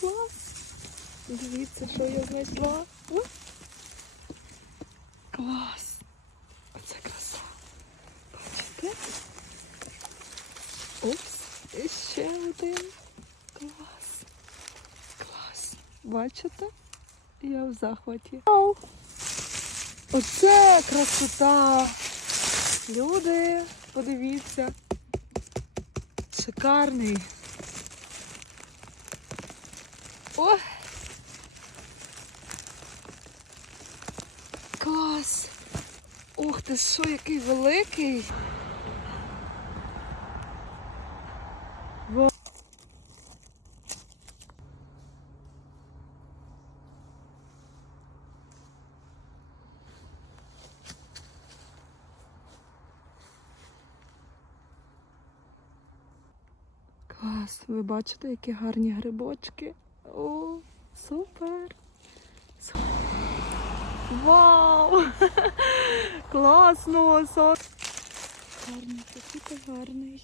Клас! Дивіться, що я знайшла. Клас! Оце краса. Бачите? Опс, і ще один. Клас. Клас. Бачите? Я в захваті. Вау! Оце красота! Люди, подивіться. Шикарний. О! Клас! Ух ти, що, який великий! Клас, ви бачите, які гарні грибочки. О, супер! Вау! Класно! Гарний, такий гарний.